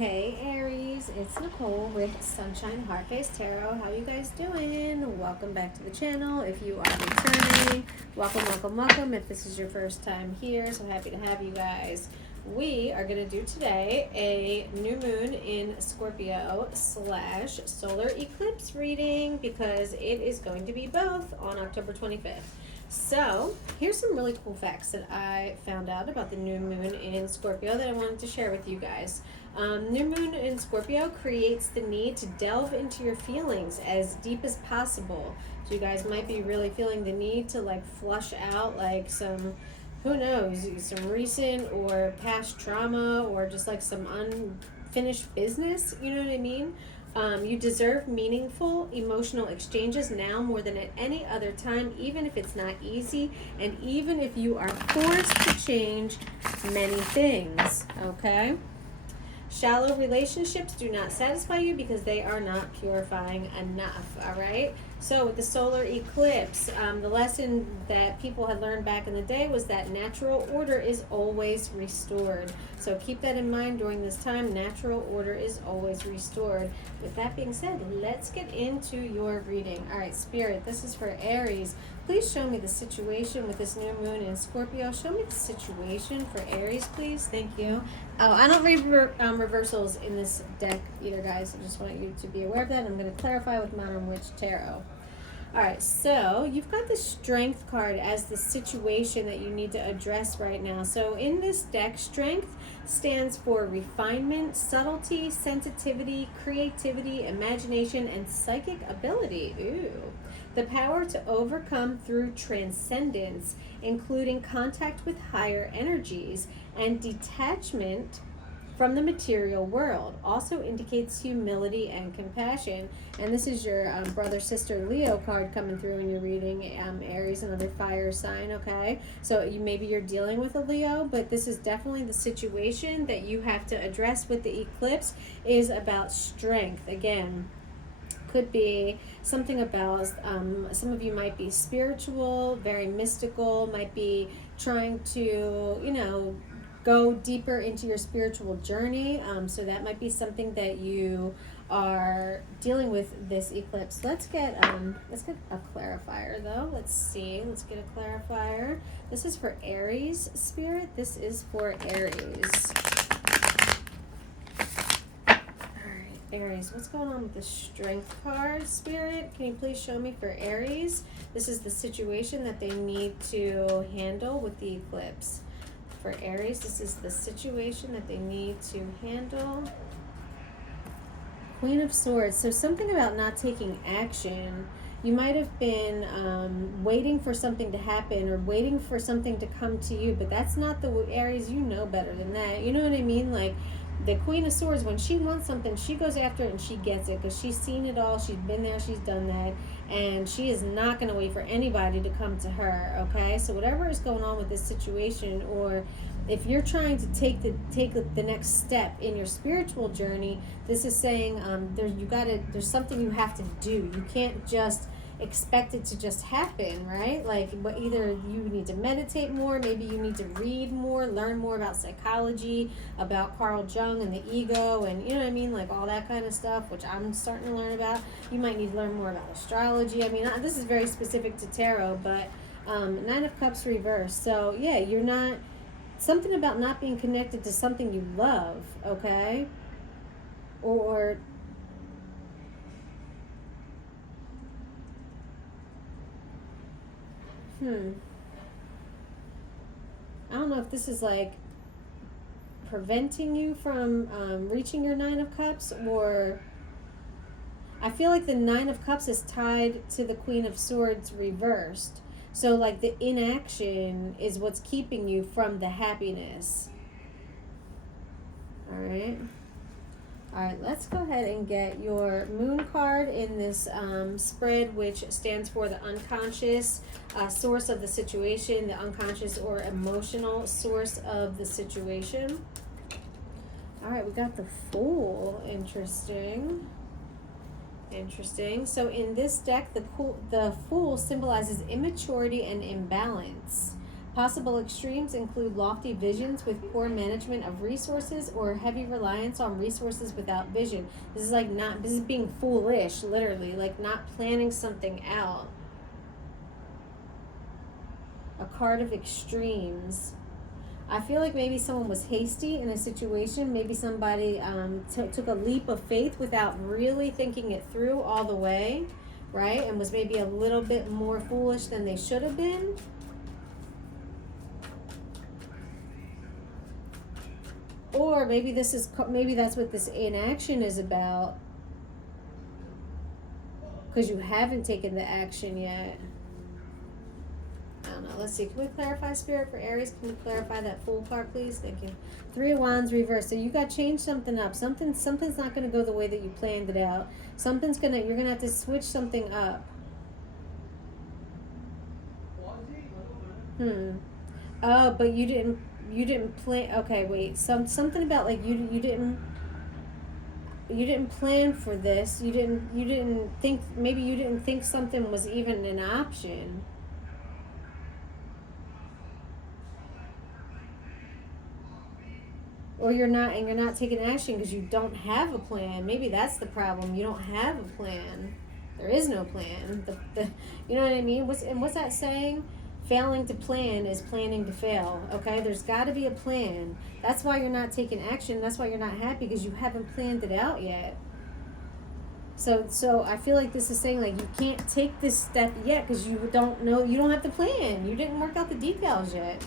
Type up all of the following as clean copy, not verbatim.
Hey Aries, it's Nicole with Sunshine Heartface Tarot. How you guys doing? Welcome back to the channel. If you are returning, welcome, welcome, welcome. If this is your first time here, so happy to have you guys. We are going to do today a new moon in Scorpio / solar eclipse reading because it is going to be both on October 25th. So here's some really cool facts that I found out about the new moon in Scorpio that I wanted to share with you guys. New moon in Scorpio creates the need to delve into your feelings as deep as possible. So you guys might be really feeling the need to like flush out like some, who knows, some recent or past trauma or just like some unfinished business, you know what I mean? You deserve meaningful emotional exchanges now more than at any other time, even if it's not easy and even if you are forced to change many things, okay? Shallow relationships do not satisfy you because they are not purifying enough, all right? So with the solar eclipse, the lesson that people had learned back in the day was that natural order is always restored. So keep that in mind during this time. Natural order is always restored. With that being said, let's get into your reading. All right, Spirit, this is for Aries. Please show me the situation with this new moon in Scorpio. Show me the situation for Aries, please. Thank you. Oh, I don't read reversals in this deck either, guys. I just want you to be aware of that. I'm going to clarify with Modern Witch Tarot. All right, so you've got the Strength card as the situation that you need to address right now. So in this deck, Strength stands for refinement, subtlety, sensitivity, creativity, imagination, and psychic ability. Ooh. The power to overcome through transcendence, including contact with higher energies and detachment from the material world. Also indicates humility and compassion. And this is your brother, sister, Leo card coming through in your reading. Aries, another fire sign, okay? So maybe you're dealing with a Leo, but this is definitely the situation that you have to address with the eclipse is about strength. Again, could be something about some of you might be spiritual, very mystical, might be trying to, you know, go deeper into your spiritual journey. So that might be something that you are dealing with this eclipse. Let's get a clarifier though. Let's see. Let's get a clarifier. This is for Aries, Spirit. This is for Aries. Aries, what's going on with the Strength card, Spirit? Can you please show me for Aries? This is the situation that they need to handle with the eclipse. For Aries, this is the situation that they need to handle. Queen of Swords. So something about not taking action. You might have been waiting for something to happen or waiting for something to come to you, but that's not the Aries. You know better than that. You know what I mean? Like, the Queen of Swords, when she wants something, she goes after it and she gets it because she's seen it all. She's been there. She's done that. And she is not going to wait for anybody to come to her, okay? So whatever is going on with this situation, or if you're trying to take the next step in your spiritual journey, this is saying there's something you have to do. You can't just expect it to just happen, right? Like, but either you need to meditate more, maybe you need to read more, learn more about psychology, about Carl Jung and the ego, and you know what I mean, like all that kind of stuff, which I'm starting to learn about. You might need to learn more about astrology. I mean, this is very specific to tarot, but Nine of Cups reversed. So yeah, you're not, something about not being connected to something you love, okay? Or I don't know if this is like preventing you from reaching your Nine of Cups, or I feel like the Nine of Cups is tied to the Queen of Swords reversed. So like the inaction is what's keeping you from the happiness. All right. All right, let's go ahead and get your moon card in this spread, which stands for the unconscious source of the situation, the unconscious or emotional source of the situation. All right, we got the Fool. Interesting. So in this deck, the Fool symbolizes immaturity and imbalance. Possible extremes include lofty visions with poor management of resources or heavy reliance on resources without vision. This is like not, this is being foolish, literally, like not planning something out. A card of extremes. I feel like maybe someone was hasty in a situation. Maybe somebody took a leap of faith without really thinking it through all the way, right? And was maybe a little bit more foolish than they should have been. Or maybe maybe that's what this inaction is about, because you haven't taken the action yet. I don't know. Let's see. Can we clarify, Spirit, for Aries? Can we clarify that Fool card, please? Thank you. 3 of Wands reversed. So you got to change something up. Something's not going to go the way that you planned it out. You're going to have to switch something up. Oh, but you didn't plan. Okay, wait. Something about like you didn't plan for this. You didn't think, maybe you didn't think something was even an option. Or you're not taking action because you don't have a plan. Maybe that's the problem. You don't have a plan. There is no plan. You know what I mean? What's that saying? Failing to plan is planning to fail. Okay, there's got to be a plan. That's why you're not taking action. That's why you're not happy, because you haven't planned it out yet. So I feel like this is saying like you can't take this step yet because you don't know. You don't have the plan. You didn't work out the details yet.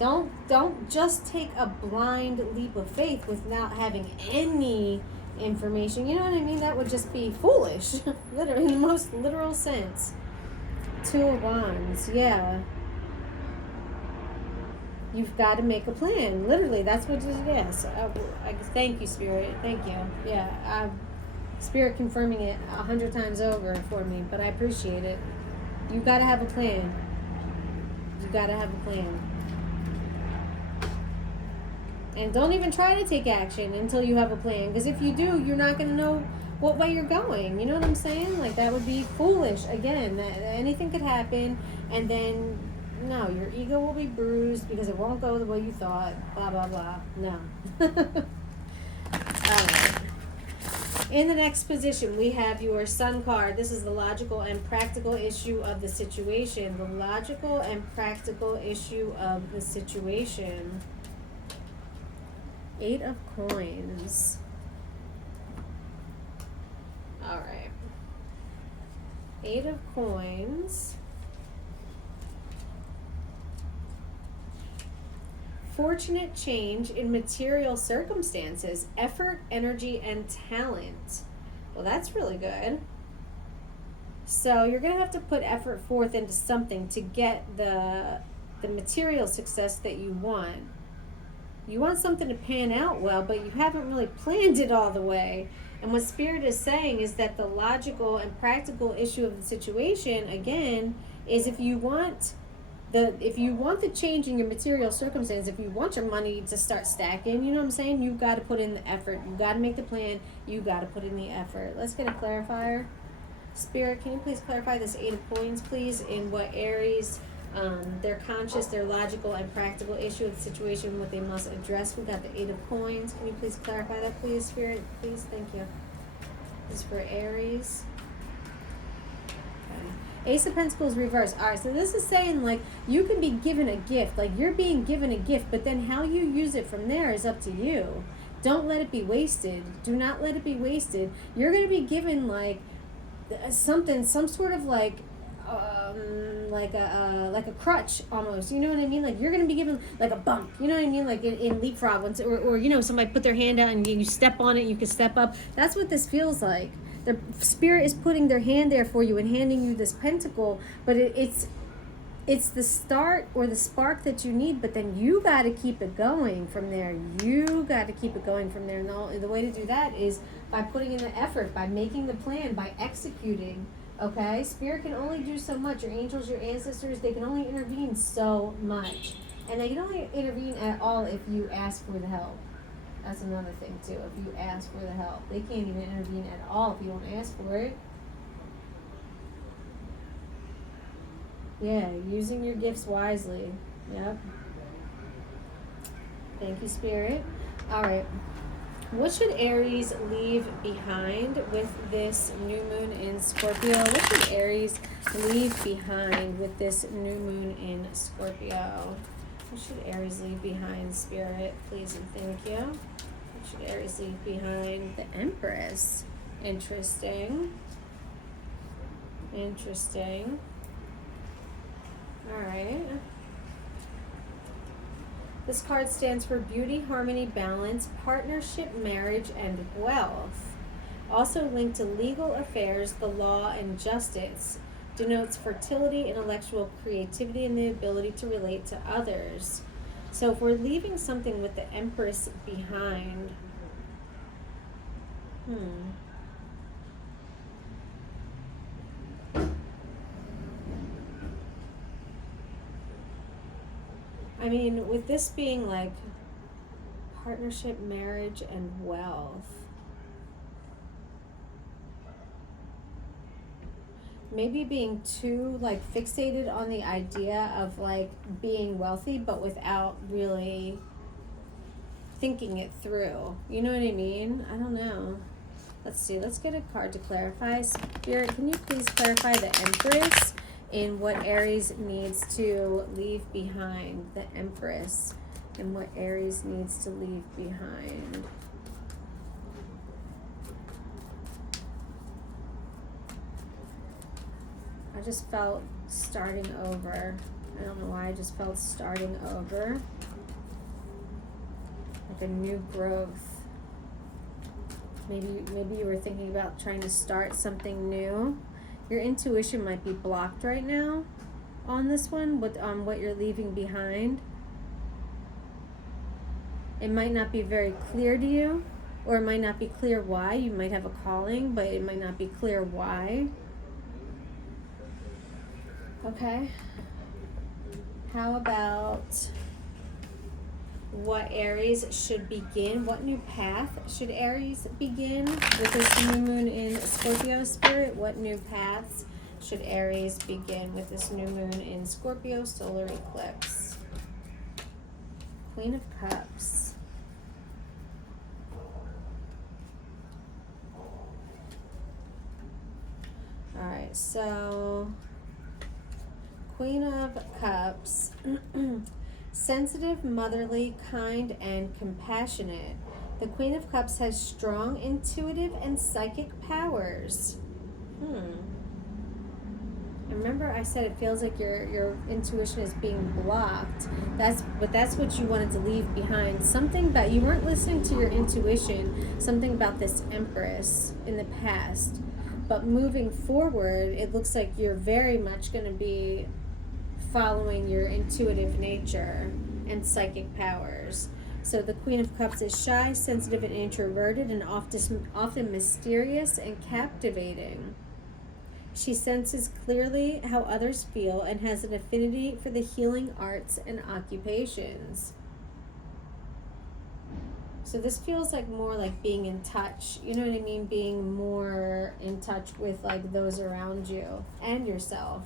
Don't just take a blind leap of faith without having any information. You know what I mean? That would just be foolish. Literally, in the most literal sense. 2 of Wands, yeah. You've got to make a plan. Literally, that's what it is. Yes. Thank you, Spirit. Thank you. Yeah. Spirit confirming it 100 times over for me, but I appreciate it. You've got to have a plan. You've got to have a plan. And don't even try to take action until you have a plan. Because if you do, you're not going to know what way you're going. You know what I'm saying? Like, that would be foolish. Again, anything could happen. And then, no, your ego will be bruised because it won't go the way you thought. Blah, blah, blah. No. All right. In the next position, we have your Sun card. This is the logical and practical issue of the situation. The logical and practical issue of the situation. 8 of Coins. All right. 8 of Coins. Fortunate change in material circumstances, effort, energy, and talent. Well, that's really good. So you're going to have to put effort forth into something to get the material success that you want. You want something to pan out well, but you haven't really planned it all the way. And what Spirit is saying is that the logical and practical issue of the situation, again, is if you want the change in your material circumstance, if you want your money to start stacking, you know what I'm saying? You've got to put in the effort. You've got to make the plan. You've got to put in the effort. Let's get a clarifier. Spirit, can you please clarify this 8 of Coins, please, in what Aries, their conscious, their logical and practical issue of the situation, what they must address. We got the 8 of Coins. Can you please clarify that, please, Spirit? Please, thank you. This is for Aries. Okay. Ace of Pentacles reverse. All right, so this is saying like you can be given a gift, like you're being given a gift, but then how you use it from there is up to you. Don't let it be wasted. Do not let it be wasted. You're going to be given like something, some sort of like a crutch almost, you know what I mean? Like you're gonna be given like a bump, you know what I mean? Like in leapfrog, or you know, somebody put their hand out and you step on it, you can step up. That's what this feels like. The Spirit is putting their hand there for you and handing you this pentacle, but it's the start or the spark that you need, but then you got to keep it going from there. You got to keep it going from there, and the way to do that is by putting in the effort, by making the plan, by executing. Okay, Spirit can only do so much. Your angels, your ancestors, they can only intervene so much. And they can only intervene at all if you ask for the help. That's another thing, too. If you ask for the help. They can't even intervene at all if you don't ask for it. Yeah, using your gifts wisely. Yep. Thank you, Spirit. All right. What should Aries leave behind with this new moon in Scorpio? What should Aries leave behind with this new moon in Scorpio? What should Aries leave behind, Spirit? Please and thank you. What should Aries leave behind? The Empress. Interesting. Interesting. All right. This card stands for beauty, harmony, balance, partnership, marriage, and wealth. Also linked to legal affairs, the law, and justice. Denotes fertility, intellectual creativity, and the ability to relate to others. So if we're leaving something with the Empress behind, I mean, with this being like partnership, marriage, and wealth, maybe being too like fixated on the idea of like being wealthy, but without really thinking it through. You know what I mean? I don't know. Let's see. Let's get a card to clarify. Spirit, can you please clarify the Empress in what Aries needs to leave behind? The Empress and what Aries needs to leave behind. I just felt starting over. I don't know why, I just felt starting over. Like a new growth. Maybe you were thinking about trying to start something new. Your intuition might be blocked right now on this one, on what you're leaving behind. It might not be very clear to you, or it might not be clear why. You might have a calling, but it might not be clear why. Okay. How about what Aries should begin? What new path should Aries begin with this new moon in Scorpio, Spirit? What new paths should Aries begin with this new moon in Scorpio solar eclipse? Queen of Cups. All right, so Queen of Cups. Sensitive, motherly, kind, and compassionate. The Queen of Cups has strong intuitive and psychic powers. Remember I said it feels like your intuition is being blocked. That's what you wanted to leave behind. Something that you weren't listening to your intuition, something about this Empress in the past. But moving forward, it looks like you're very much going to be following your intuitive nature and psychic powers. So the Queen of Cups is shy, sensitive, and introverted, and often mysterious and captivating. She senses clearly how others feel and has an affinity for the healing arts and occupations. So this feels like more like being in touch, you know what I mean? Being more in touch with like those around you and yourself.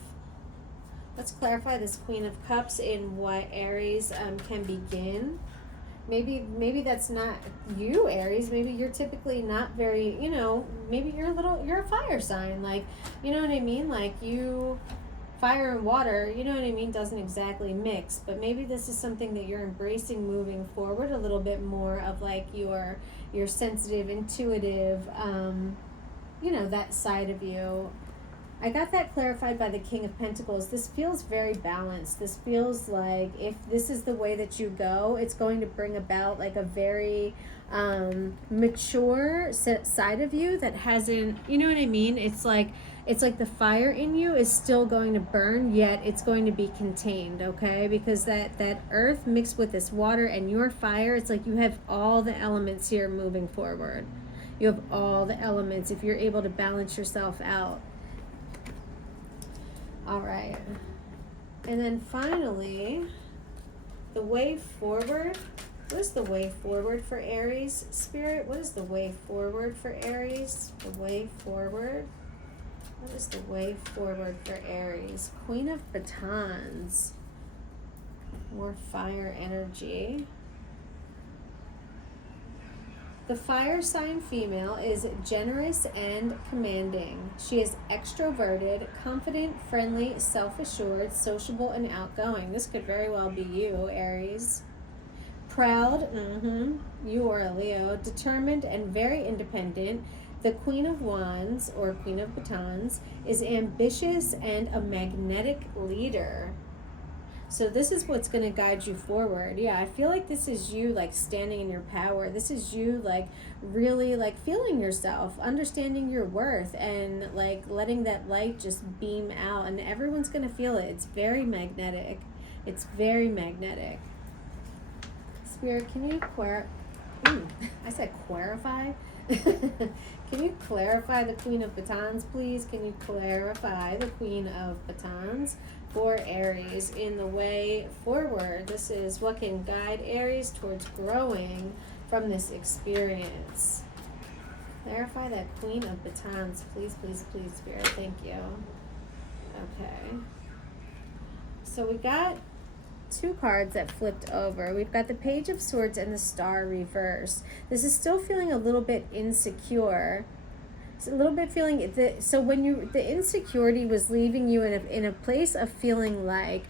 Let's clarify this Queen of Cups in what Aries can begin. Maybe that's not you, Aries. Maybe you're typically not very, maybe you're a fire sign. Like, you know what I mean? Like fire and water, you know what I mean, doesn't exactly mix. But maybe this is something that you're embracing moving forward, a little bit more of like your sensitive, intuitive, that side of you. I got that clarified by the King of Pentacles. This feels very balanced. This feels like if this is the way that you go, it's going to bring about like a very mature side of you that hasn't, you know what I mean? It's like the fire in you is still going to burn, yet it's going to be contained, okay? Because that earth mixed with this water and your fire, it's like you have all the elements here moving forward. You have all the elements if you're able to balance yourself out. All right. And then finally, the way forward. What is the way forward for Aries, Spirit? What is the way forward for Aries? The way forward. What is the way forward for Aries? Queen of Batons. More fire energy. The fire sign female is generous and commanding. She is extroverted, confident, friendly, self-assured, sociable, and outgoing. This could very well be you, Aries. Proud, you are a Leo. Determined and very independent. The Queen of Wands, or Queen of Batons, is ambitious and a magnetic leader. So this is what's going to guide you forward. Yeah, I feel like this is you, like, standing in your power. This is you, like, really, like, feeling yourself, understanding your worth, and, like, letting that light just beam out. And everyone's going to feel it. It's very magnetic. It's very magnetic. Spirit, can you I said clarify? Can you clarify the Queen of Batons, please? Can you clarify the Queen of Batons for Aries in the way forward? This is what can guide Aries towards growing from this experience. Clarify that Queen of Batons, please, please, please, Spirit. Thank you. Okay. So we got two cards that flipped over. We've got the Page of Swords and the Star reverse. This is still feeling a little bit insecure. It's a little bit feeling so when the insecurity was leaving you in a place of feeling like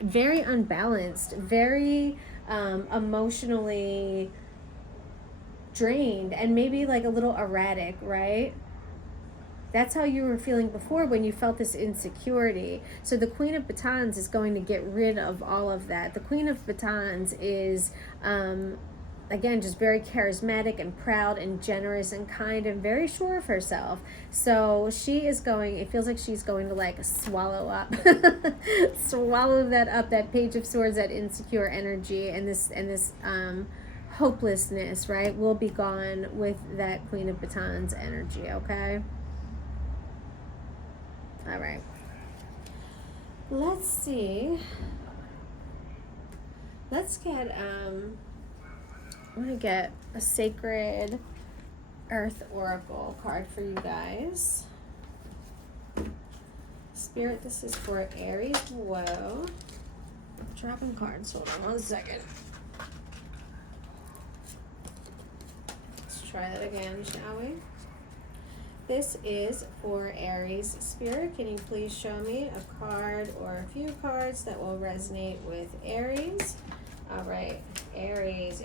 very unbalanced, very emotionally drained, and maybe like a little erratic, right? That's how you were feeling before when you felt this insecurity. So the Queen of Batons is going to get rid of all of that. The Queen of Batons is, again, just very charismatic and proud and generous and kind and very sure of herself. So she is going, it feels like she's going to, like, swallow up, swallow that up, that Page of Swords, that insecure energy, and this hopelessness, right, will be gone with that Queen of Batons energy, okay? All right. Let's see. Let's get, I'm going to get a Sacred Earth Oracle card for you guys. Spirit, this is for Aries. Whoa. Dropping cards. Hold on 1 second. Let's try that again, shall we? This is for Aries. Spirit, can you please show me a card or a few cards that will resonate with Aries? All right, Aries.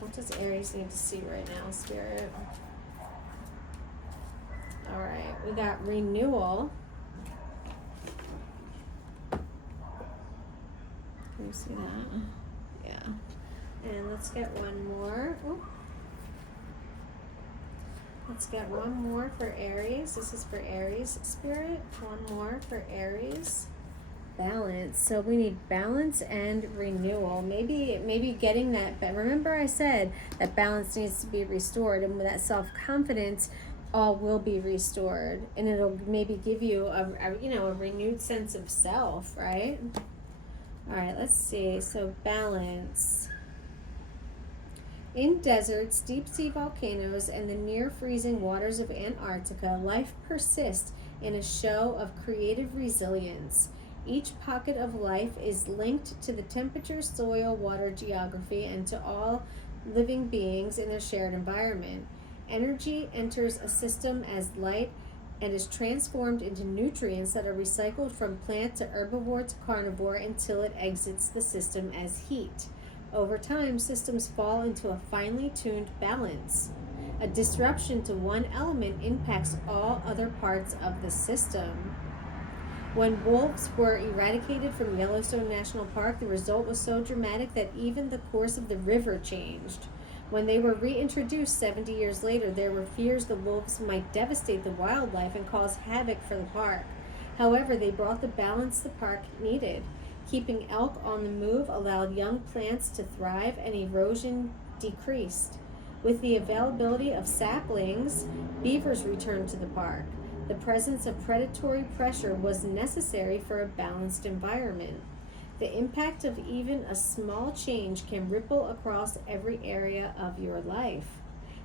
What does Aries need to see right now, Spirit? All right, we got renewal. Can you see that? Yeah. And let's get one more. Ooh. Let's get one more for Aries. This is for Aries, Spirit. One more for Aries. Balance. So we need balance and renewal. Maybe getting that. But remember, I said that balance needs to be restored, and with that self-confidence, all will be restored, and it'll maybe give you a renewed sense of self, right? All right. Let's see. So balance. In deserts, deep-sea volcanoes, and the near-freezing waters of Antarctica, life persists in a show of creative resilience. Each pocket of life is linked to the temperature, soil, water, geography, and to all living beings in a shared environment. Energy enters a system as light and is transformed into nutrients that are recycled from plant to herbivore to carnivore until it exits the system as heat. Over time, systems fall into a finely tuned balance. A disruption to one element impacts all other parts of the system. When wolves were eradicated from Yellowstone National Park, the result was so dramatic that even the course of the river changed. When they were reintroduced 70 years later, there were fears the wolves might devastate the wildlife and cause havoc for the park. However, they brought the balance the park needed. Keeping elk on the move allowed young plants to thrive and erosion decreased. With the availability of saplings, beavers returned to the park. The presence of predatory pressure was necessary for a balanced environment. The impact of even a small change can ripple across every area of your life.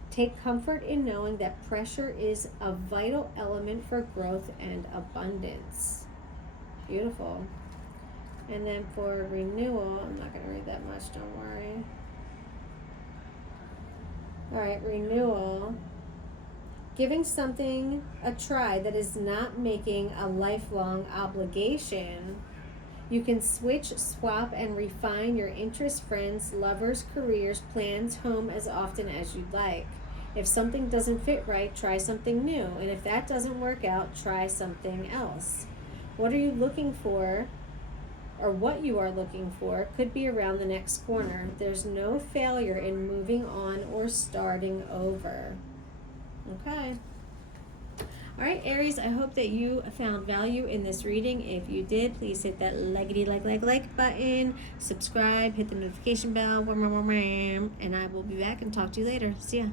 Take comfort in knowing that pressure is a vital element for growth and abundance. Beautiful. And then for renewal, I'm not going to read that much, don't worry. All right, renewal. Giving something a try that is not making a lifelong obligation. You can switch, swap, and refine your interests, friends, lovers, careers, plans, home as often as you'd like. If something doesn't fit right, try something new. And if that doesn't work out, try something else. What are you looking for, or what you are looking for, could be around the next corner. There's no failure in moving on or starting over. Okay. All right, Aries, I hope that you found value in this reading. If you did, please hit that like button, subscribe, hit the notification bell, and I will be back and talk to you later. See ya.